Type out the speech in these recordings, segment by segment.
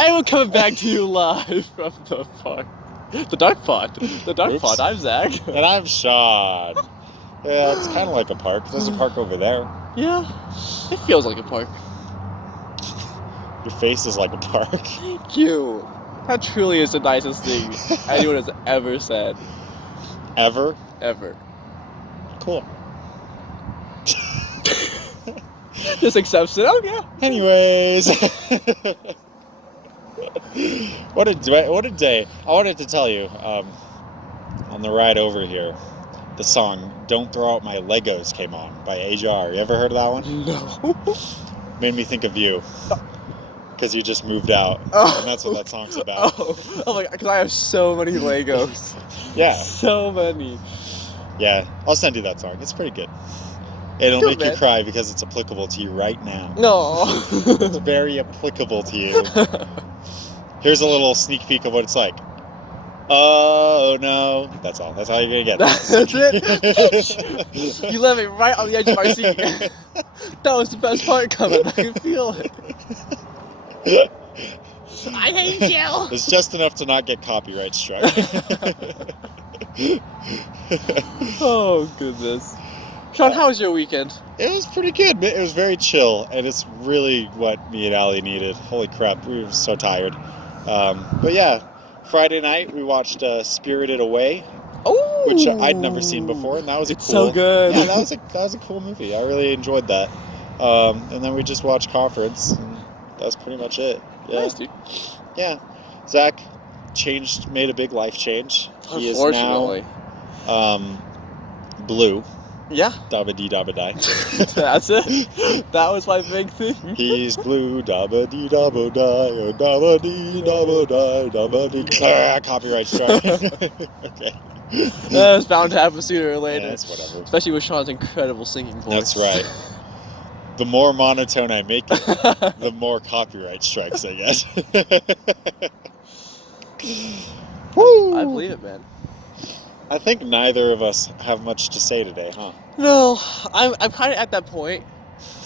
And we're coming back to you live from the park. The Dark Pod. The Dark Oops. Pod. I'm Zach. And I'm Sean. Yeah, it's kind of like a park. There's a park over there. Yeah, it feels like a park. Your face is like a park. Thank you. That truly is the nicest thing anyone has ever said. Ever? Ever. Cool. Just accepts it. Oh, yeah. Anyways. What a day. I wanted to tell you, on the ride over here, the song Don't Throw Out My Legos came on by Ajar. You ever heard of that one? No. Made me think of you. Because you just moved out. Oh. And that's what that song's about. Oh my god, because I have so many Legos. Yeah. So many. Yeah, I'll send you that song. It's pretty good. It'll make you cry because it's applicable to you right now. No. It's very applicable to you. Here's a little sneak peek of what it's like. Oh no. That's all. That's all you're gonna get. That's it. You left me right on the edge of my seat. That was the best part coming. I can feel it. I hate you. It's just enough to not get copyright struck. Oh goodness. Sean, how was your weekend? It was pretty good. It was very chill, and it's really what me and Allie needed. Holy crap, we were so tired. But yeah, Friday night we watched Spirited Away, which I'd never seen before, and that was so good. Yeah, that was a cool movie. I really enjoyed that. And then we just watched Conference, and that was pretty much it. Yeah. Nice, dude. Yeah, Zach made a big life change. He is Unfortunately. now blue. Yeah. Dabba dee dabba die. That's it. That was my big thing. He's blue, dabba dee dabba die, oh dabba dee dabba die, dabba dee. Copyright strike. Okay. That was bound to happen sooner or later. Yeah, it's whatever. Especially with Sean's incredible singing voice. That's right. The more monotone I make it, the more copyright strikes I get. Woo! I believe it, man. I think neither of us have much to say today, huh? No, I'm kind of at that point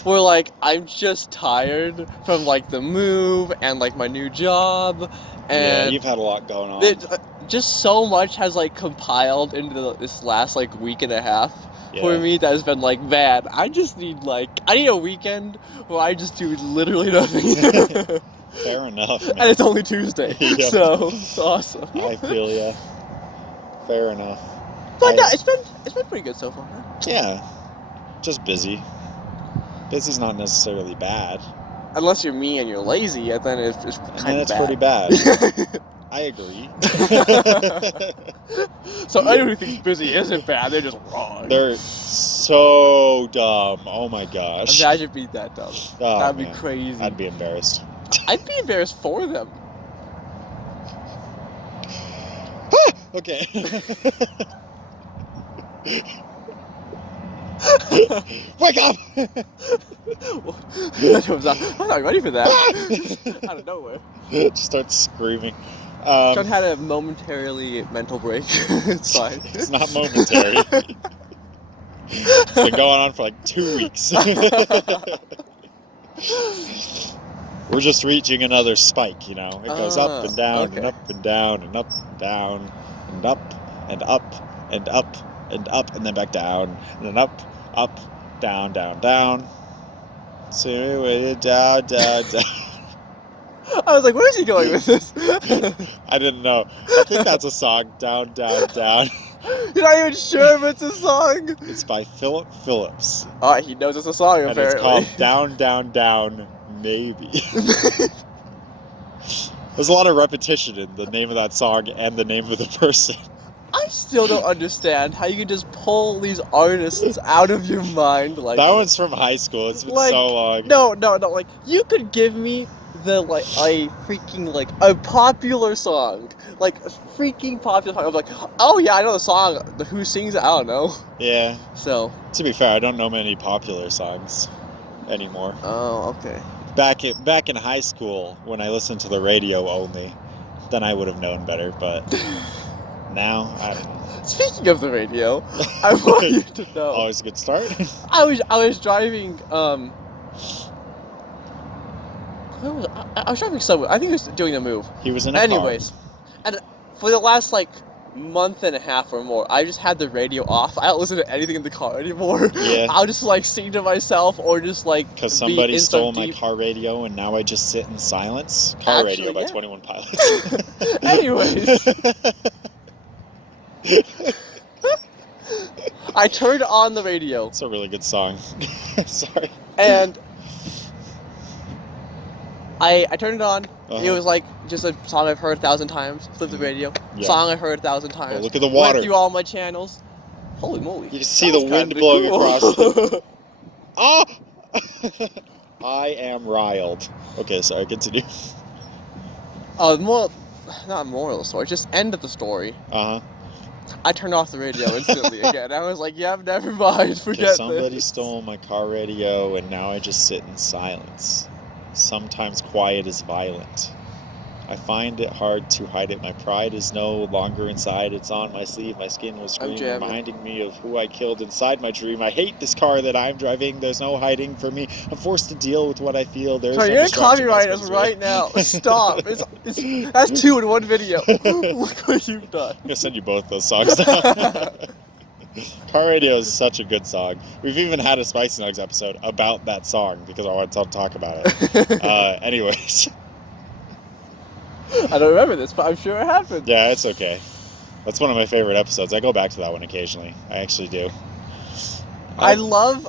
where, like, I'm just tired from, like, the move and, like, my new job. And yeah, you've had a lot going on. Just so much has, like, compiled into this last, like, week and a half for me that has been, like, bad. I just need, like, I need a weekend where I just do literally nothing. Fair enough, man. And it's only Tuesday, Yeah. so it's awesome. I feel ya. Fair enough. But no, it's been pretty good so far. Huh? Yeah, just busy. Busy's not necessarily bad. Unless you're me and you're lazy, and then it's kind of bad. It's pretty bad. I agree. So anyone who thinks busy isn't bad, they're just wrong. They're so dumb. Oh my gosh. Imagine being that dumb. Oh, That'd be man. crazy. I'd be embarrassed. I'd be embarrassed for them. Okay. Wake up! I'm not ready for that. Out of nowhere. Just start screaming. Sean had a momentarily mental break. It's fine. It's not momentary. It's been going on for like 2 weeks. We're just reaching another spike, you know. It goes up and down and up and down and up and down and up and up and up and up and then back down and then up, down, down, down. So down, down, down. I was like, where is he going with this? I didn't know. I think that's a song. Down, down, down. You're not even sure if it's a song? It's by Philip Phillips. Oh, he knows it's a song, and apparently. It's called Down, Down, Down, Maybe. There's a lot of repetition in the name of that song and the name of the person. I still don't understand how you can just pull these artists out of your mind like that one's from high school. It's been so long. No. Like, you could give me a freaking, like, a popular song. Like, a freaking popular song. I'm like, oh yeah, I know the song. Who sings it? I don't know. Yeah. So. To be fair, I don't know many popular songs anymore. Oh, okay. Back in high school, when I listened to the radio only, then I would have known better, but now, I don't know. Speaking of the radio, I want you to know. Always a good start. I was driving, I was trying to think somewhere. I think he was doing the move. He was in a Anyways, and for the last like month and a half or more, I just had the radio off. I don't listen to anything in the car anymore. Yeah. I'll just like sing to myself or just like because somebody stole my car radio and now I just sit in silence. Radio by 21 Pilots. Anyways. I turned on the radio. It's a really good song. Sorry. And I turned it on. Uh-huh. It was like just a song I've heard 1,000 times. Flipped the radio. Yeah. Song I heard 1,000 times. Oh, look at the water. Went through all my channels. Holy moly. You can see the wind blowing across the... Oh! I am riled. Okay, sorry, continue. Not moral of the story, just end of the story. Uh-huh. I turned off the radio instantly again. I was like, yeah, never mind, forget this. Somebody stole my car radio and now I just sit in silence. Sometimes quiet is violent. I find it hard to hide it. My pride is no longer inside. It's on my sleeve. My skin will scream, reminding me of who I killed inside my dream. I hate this car that I'm driving. There's no hiding from me. I'm forced to deal with what I feel. There's Sorry, no you're gonna copyright us right now. Stop. That's 2 in one video. Look what you've done. I'm gonna send you both those songs now. Car Radio is such a good song. We've even had a Spicy Nuggs episode about that song because I want to talk about it. Anyways. I don't remember this, but I'm sure it happened. Yeah, it's okay. That's one of my favorite episodes. I go back to that one occasionally. I actually do. I love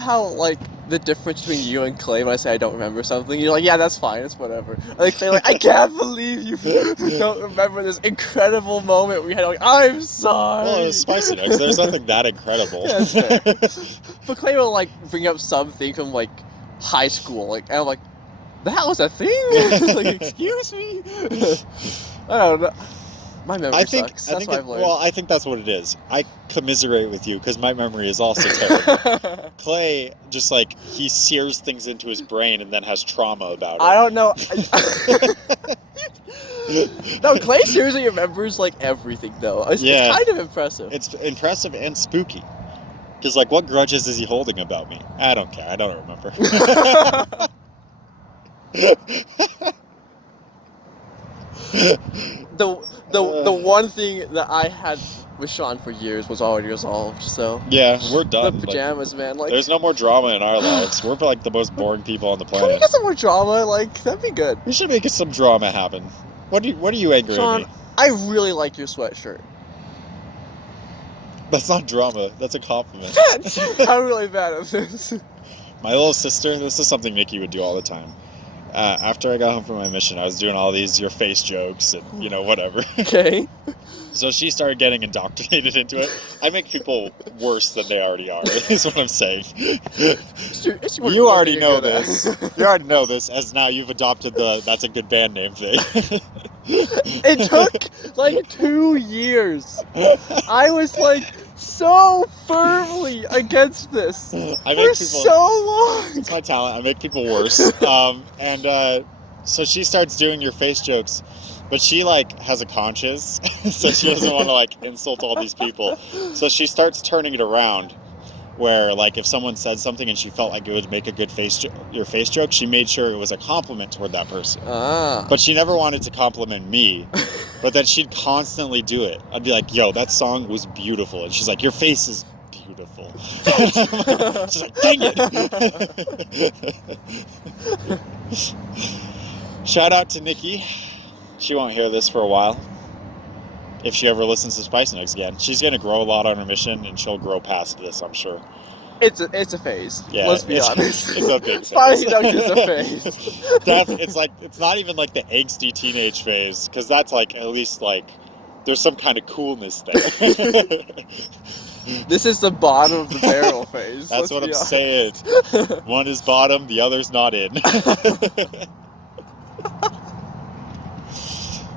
how like the difference between you and Clay when I say I don't remember something. You're like, yeah, that's fine, it's whatever. Like Clay, like, I can't believe you don't remember this incredible moment we had. Like, I'm sorry. Well, it's Spicy Nuggs. There's nothing that incredible. Yeah, that's fair. But Clay will like bring up something from like high school, like, and I'm like, that was a thing? Like, excuse me? I don't know. My memory sucks. That's what I've learned. Well, I think that's what it is. I commiserate with you because my memory is also terrible. Clay, just like, he sears things into his brain and then has trauma about it. I don't know. No, Clay seriously remembers, like, everything, though. It's kind of impressive. It's impressive and spooky. Because, like, what grudges is he holding about me? I don't care. I don't remember. The one thing that I had with Sean for years was already resolved, so... Yeah, we're done. The pajamas, like, man, like... There's no more drama in our lives. We're, like, the most boring people on the planet. Can we get some more drama? Like, that'd be good. We should make some drama happen. What are you angry Sean, at me? I really like your sweatshirt. That's not drama. That's a compliment. I'm really bad at this. My little sister, this is something Nikki would do all the time. After I got home from my mission, I was doing all these your face jokes and, you know, whatever. Okay. So she started getting indoctrinated into it. I make people worse than they already are, is what I'm saying. You already know this. You already know this, as now you've adopted the that's a good band name thing. It took, like, 2 years. I was, like, so firmly against this for so long. It's my talent. I make people worse. So she starts doing your face jokes, but she, like, has a conscience, so she doesn't want to, like, insult all these people. So she starts turning it around, where, like, if someone said something and she felt like it would make a good your face joke, she made sure it was a compliment toward that person. But she never wanted to compliment me, but then she'd constantly do it. I'd be like, yo, that song was beautiful. And she's like, your face is beautiful. She's like, dang it. Shout out to Nikki. She won't hear this for a while. If she ever listens to Spicy Nuggs again. She's going to grow a lot on her mission, and she'll grow past this, I'm sure. It's a phase. Yeah, let's be honest. It's a big phase. Spicy Nuggs is a phase. It's like, it's not even like the angsty teenage phase, because that's like, at least like, there's some kind of coolness there. This is the bottom of the barrel phase. That's what I'm saying. One is bottom, the other's not in.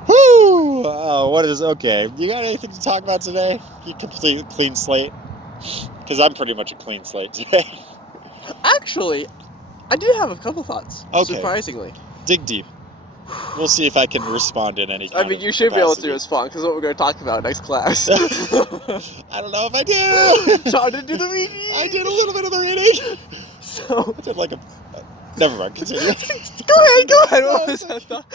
Woo! Okay. You got anything to talk about today? You complete clean slate? Because I'm pretty much a clean slate today. Actually, I do have a couple thoughts. Okay. Surprisingly. Dig deep. We'll see if I can respond in any kind I mean, you should be able to respond, because what we're going to talk about next class. I don't know if I do. Sean didn't do the reading. I did a little bit of the reading. So, I did like Never mind, continue. Go ahead. What was that?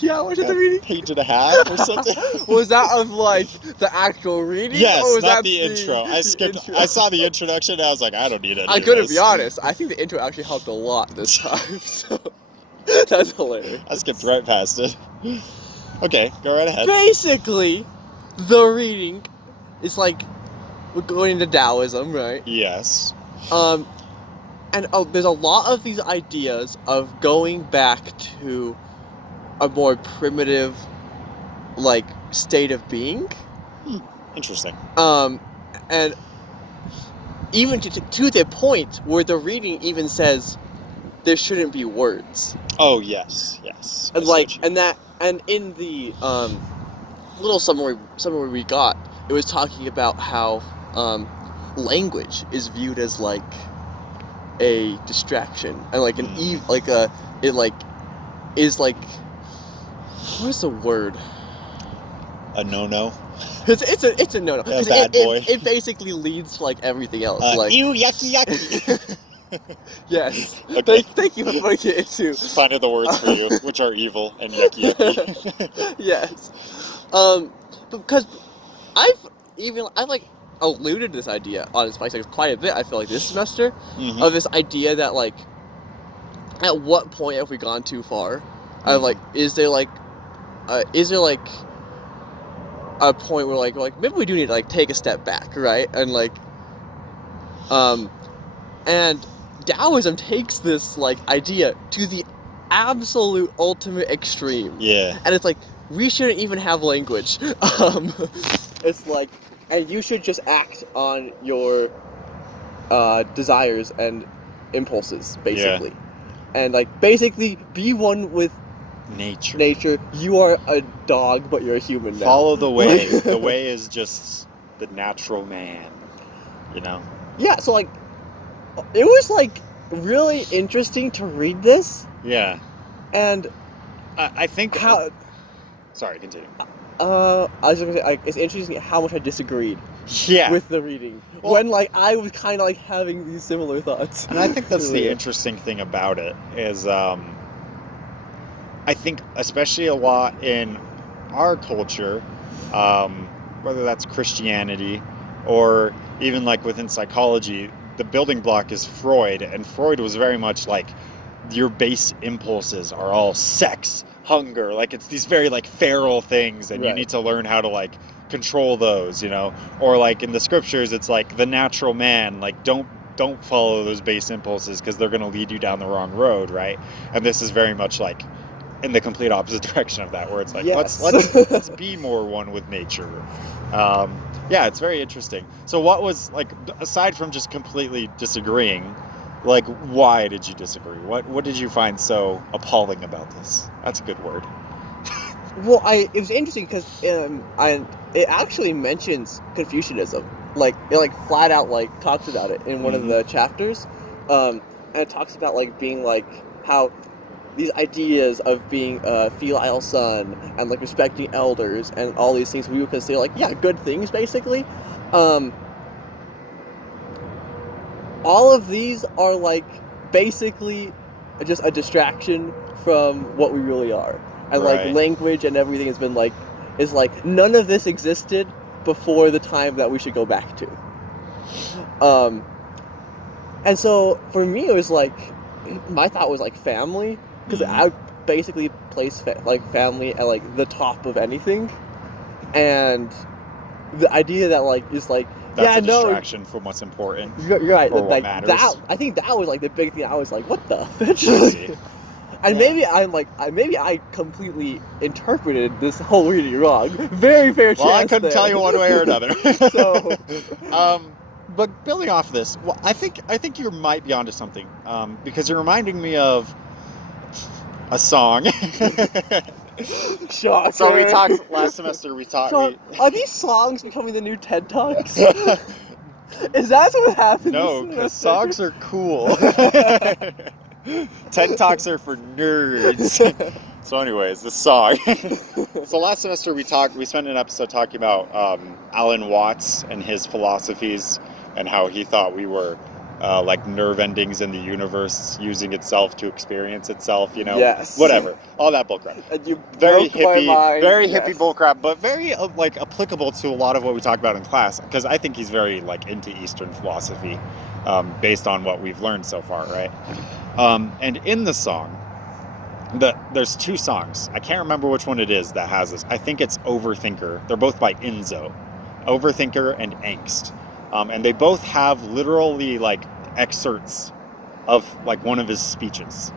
Yeah, what was the reading? Page and a half or something. Was that of like the actual reading? Yes, or was not that the intro. I skipped. intro? I saw the introduction and I was like, I don't need any I'm of gonna this. be honest. I think the intro actually helped a lot this time. So that's hilarious. I skipped right past it. Okay, go right ahead. Basically, the reading is like we're going into Daoism, right? Yes. And there's a lot of these ideas of going back to a more primitive, like, state of being. Interesting. And even to the point where the reading even says there shouldn't be words. Oh yes. And and in the little summary we got, it was talking about how language is viewed as like a distraction and like what's the word? A no-no. It's a no-no. A bad boy. It basically leads to like everything else. Like ew, yucky. Yes. Okay. Thank you for putting it into. Finding the words for you, which are evil and yucky. Yes. Because I've like alluded to this idea on Spice X quite a bit. I feel like this semester of this idea that like, at what point have we gone too far? Like, is there like a point where like maybe we do need to like take a step back, right? And like, and Daoism takes this like idea to the absolute ultimate extreme. Yeah. And it's like, we shouldn't even have language. It's like, and you should just act on your desires and impulses, basically. Yeah. And like, basically be one with nature. You are a dog, but you're a human now. Follow the way. The way is just the natural man, you know? Yeah, so like, it was like really interesting to read this. Yeah. And I think how. Sorry, continue. I was just gonna say, like, it's interesting how much I disagreed. Yeah. With the reading, well, when like I was kind of like having these similar thoughts. And I think that's the interesting thing about it is, I think especially a lot in our culture, whether that's Christianity or even like within psychology, the building block is Freud, and Freud was very much like, your base impulses are all sex, hunger, like it's these very like feral things, and you need to learn how to like control those, you know? Or like in the scriptures, it's like the natural man, like don't follow those base impulses because they're going to lead you down the wrong road, right? And this is very much like in the complete opposite direction of that, where it's like, let's be more one with nature. Yeah, it's very interesting. So what was, like, aside from just completely disagreeing, like, why did you disagree? What did you find so appalling about this? That's a good word. Well, it was interesting because it actually mentions Confucianism. Like, it like flat out like talks about it in one of the chapters. And it talks about like being like how these ideas of being a filial son and like respecting elders and all these things we would consider like, yeah, good things basically. All of these are like basically just a distraction from what we really are. And like language and everything has been like, is like none of this existed before the time that we should go back to. And so for me it was like, my thought was like family, because I would basically place like family at like the top of anything, and the idea that like is like that's a distraction from what's important. You're right. Or like what matters. That, I think that was like the big thing. I was like, what the fetch? And maybe I completely interpreted this whole reading wrong. Very fair chance. Well, I couldn't tell you one way or another. So, but building off of this, well, I think you might be onto something, because you're reminding me of a song. Shocker. So we talked last semester. Are these songs becoming the new TED Talks? Is that what happened? No, because songs are cool. TED Talks are for nerds. So anyways, the song. So last semester we spent an episode talking about Alan Watts and his philosophies and how he thought we were like nerve endings in the universe using itself to experience itself, you know, Yes. whatever, all that bullcrap. And you Very broke my hippie, mind. very Yes. hippie bullcrap, but very like applicable to a lot of what we talk about in class. Because I think he's very like into Eastern philosophy, based on what we've learned so far, right? And in the song, there's 2 songs. I can't remember which one it is that has this. I think it's Overthinker. They're both by Enzo, Overthinker and Angst. And they both have literally like excerpts of like one of his speeches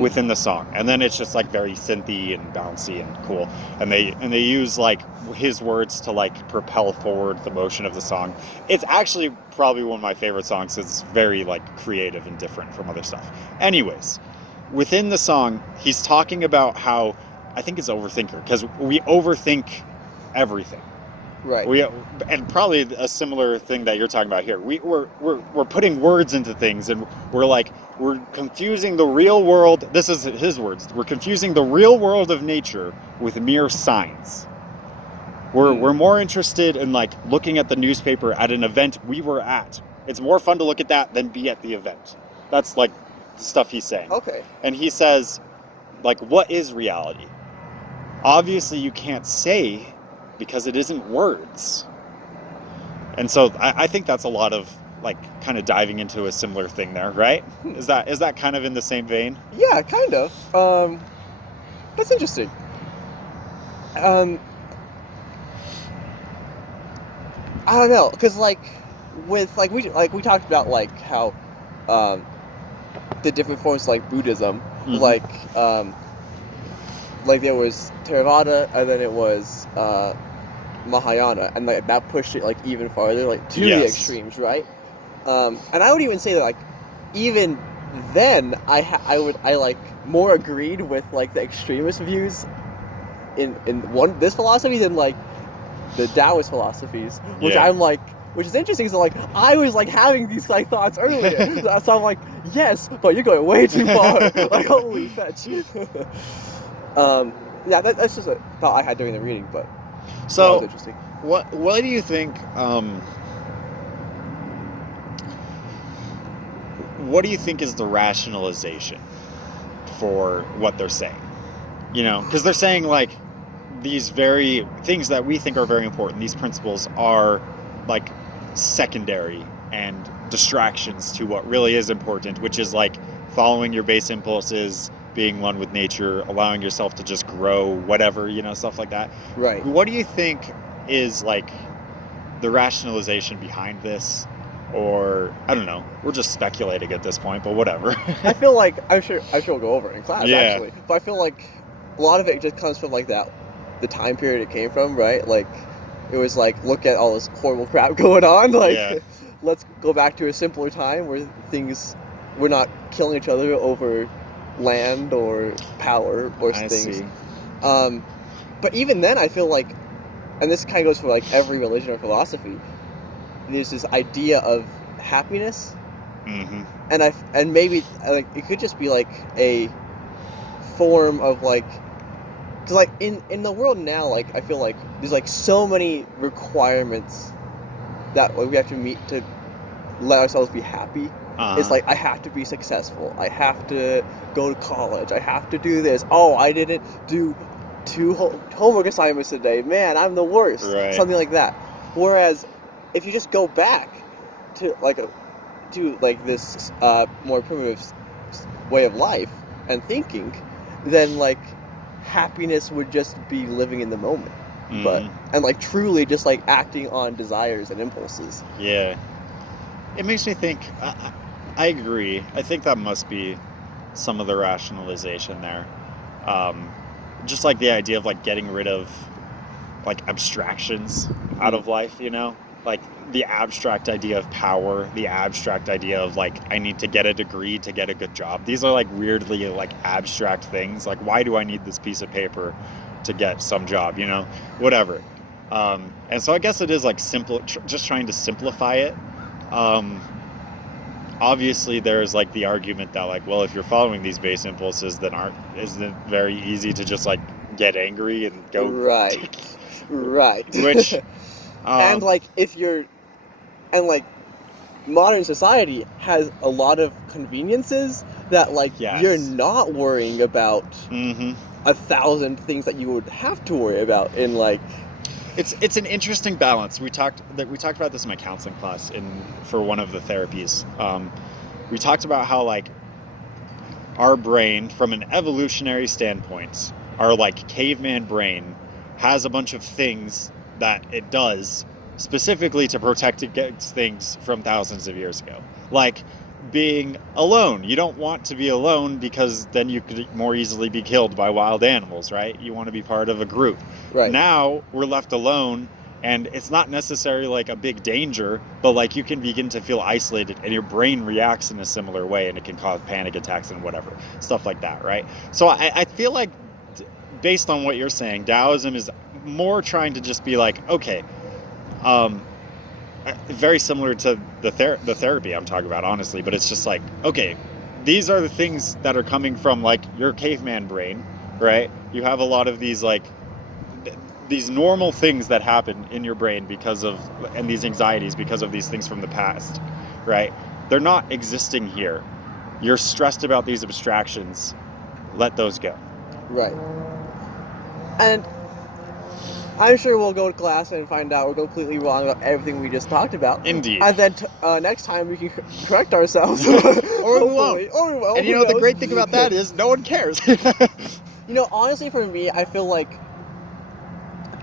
within the song, and then it's just like very synthy and bouncy and cool, and they use like his words to like propel forward the motion of the song. It's actually probably one of my favorite songs because it's very like creative and different from other stuff. Anyways, within the song, he's talking about how, I think it's Overthinker, because we overthink everything. Right. And probably a similar thing that you're talking about here. We're putting words into things, and we're confusing the real world. This is his words. We're confusing the real world of nature with mere signs. We're more interested in like looking at the newspaper at an event we were at. It's more fun to look at that than be at the event. That's like the stuff he's saying. Okay. And he says, like, what is reality? Obviously, you can't say, because it isn't words. And so I think that's a lot of like kind of diving into a similar thing there, right? Is that kind of in the same vein? Yeah, kind of. That's interesting. I don't know, because like with like we talked about like how the different forms like Buddhism, like there was Theravada, and then it was Mahayana, and like that pushed it like even farther, like to the extremes, right? And I would even say that like even then I like more agreed with like the extremist views in this philosophy than like the Taoist philosophies, which I'm like, which is interesting. So like I was like having these like thoughts earlier, so I'm like, yes, but you're going way too far. Like holy fetch. Yeah, that's just a thought I had during the reading, but so that was interesting. What do you think? What do you think is the rationalization for what they're saying? You know, because they're saying like these very things that we think are very important. These principles are like secondary and distractions to what really is important, which is like following your base impulses, being one with nature, allowing yourself to just grow, whatever, you know, stuff like that. Right. What do you think is like the rationalization behind this? Or I don't know, we're just speculating at this point, but whatever. I feel like I'm sure we'll go over it in class actually, but I feel like a lot of it just comes from like the time period it came from, right? Like it was like, look at all this horrible crap going on, like let's go back to a simpler time where we're not killing each other over land or power or things. But even then I feel like, and this kind of goes for like every religion or philosophy, there's this idea of happiness, and maybe like it could just be like a form of like, because like in the world now, like I feel like there's like so many requirements that we have to meet to let ourselves be happy. It's like I have to be successful, I have to go to college, I have to do this. Oh, I didn't do 2 homework assignments today, man, I'm the worst. Something like that. Whereas if you just go back to this more primitive way of life and thinking, then like happiness would just be living in the moment, and like truly just like acting on desires and impulses. Yeah, it makes me think. I agree. I think that must be some of the rationalization there. Just like the idea of like getting rid of like abstractions out of life, you know? Like the abstract idea of power, the abstract idea of like I need to get a degree to get a good job. These are like weirdly like abstract things. Like why do I need this piece of paper to get some job, you know? Whatever. And so I guess it is like simple, just trying to simplify it. Obviously there's like the argument that like, well, if you're following these base impulses, then isn't it very easy to just like get angry and go right which and like if you're, and like modern society has a lot of conveniences that, like, Yes. you're not worrying about Mm-hmm. 1,000 things that you would have to worry about in, like... It's an interesting balance. We talked about this in my counseling class for one of the therapies. We talked about how, like, our brain, from an evolutionary standpoint, our, like, caveman brain has a bunch of things that it does specifically to protect against things from thousands of years ago. Like being alone. You don't want to be alone because then you could more easily be killed by wild animals, right? You want to be part of a group. Right. Now we're left alone, and it's not necessarily like a big danger, but like you can begin to feel isolated, and your brain reacts in a similar way, and it can cause panic attacks and whatever, stuff like that, right? So I feel like, based on what you're saying, Daoism is more trying to just be like, okay, very similar to the therapy I'm talking about, honestly, but it's just like, okay, these are the things that are coming from, like, your caveman brain, right? You have a lot of these, like, these normal things that happen in your brain and these anxieties because of these things from the past, right? They're not existing here. You're stressed about these abstractions. Let those go. Right. And I'm sure we'll go to class and find out we're completely wrong about everything we just talked about. Indeed. And then next time we can correct ourselves. Or we won't. Or we won't. And you know, the great thing about that is no one cares. You know, honestly, for me, I feel like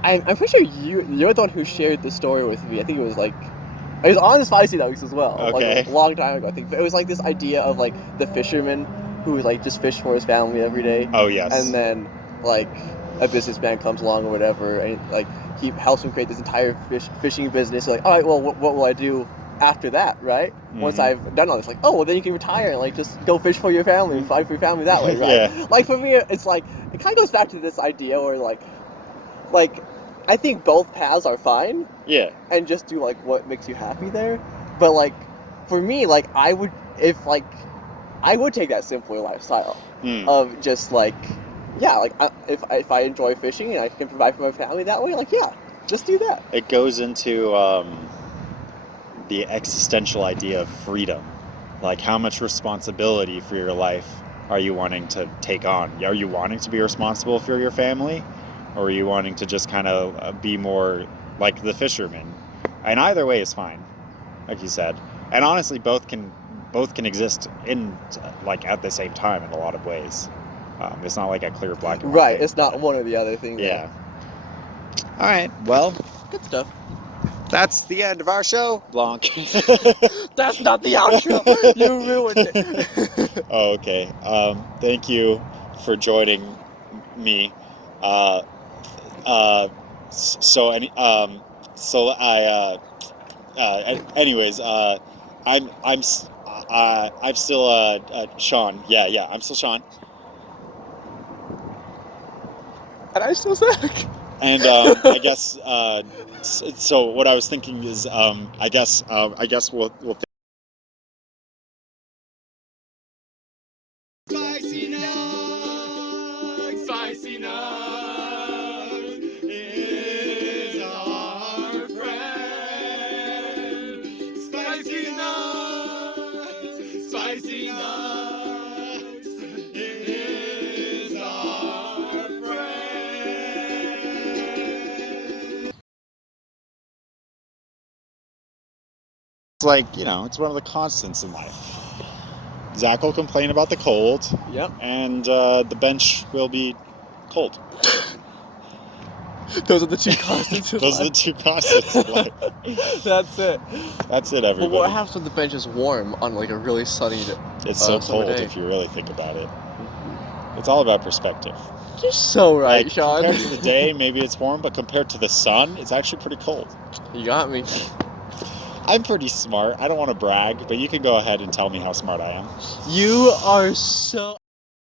I'm pretty sure you're the one who shared the story with me. I think it was on the Spicy Nuggs as well. Okay. Like a long time ago, I think. But it was like this idea of, like, the fisherman who would, like, just fish for his family every day. Oh, yes. And then, like, a businessman comes along or whatever, and, like, he helps him create this entire fishing business. Like, all right, well, what will I do after that, right? Mm-hmm. Once I've done all this, like, oh, well, then you can retire and, like, just go fish for your family and fight for your family that way, right? Yeah. Like, for me, it's like, it kind of goes back to this idea where, like, I think both paths are fine. Yeah. And just do, like, what makes you happy there. But, like, for me, like, I would take that simpler lifestyle of just, like, yeah, like, if I enjoy fishing and I can provide for my family that way, like, yeah, just do that. It goes into the existential idea of freedom. Like, how much responsibility for your life are you wanting to take on? Are you wanting to be responsible for your family? Or are you wanting to just kind of be more like the fisherman? And either way is fine, like you said. And honestly, both can exist in, like, at the same time in a lot of ways. It's not like a clear black and white. Right, it's not one or the other thing. Yeah. All right, well. Good stuff. That's the end of our show. Blanc. That's not the outro. You ruined it. Oh, okay. Thank you for joining me. Anyways, I'm still Sean. Yeah, I'm still Sean. And I'm still Zach. And I guess so. What I was thinking is, I guess we'll. Spicy Nuggs, Spicy Nuggs is our friend. Spicy Nuggs, Spicy Nuggs is our friend. It's like, you know, it's one of the constants in life. Zach will complain about the cold. Yep. And the bench will be cold. Those are the two constants in life. Those are the two constants in life. That's it. That's it, everybody. But what happens when the bench is warm on, like, a really sunny day? It's so cold day. If you really think about it. It's all about perspective. You're so right, like, Sean. Compared to the day, maybe it's warm, but compared to the sun, it's actually pretty cold. You got me. I'm pretty smart. I don't want to brag, but you can go ahead and tell me how smart I am. You are so...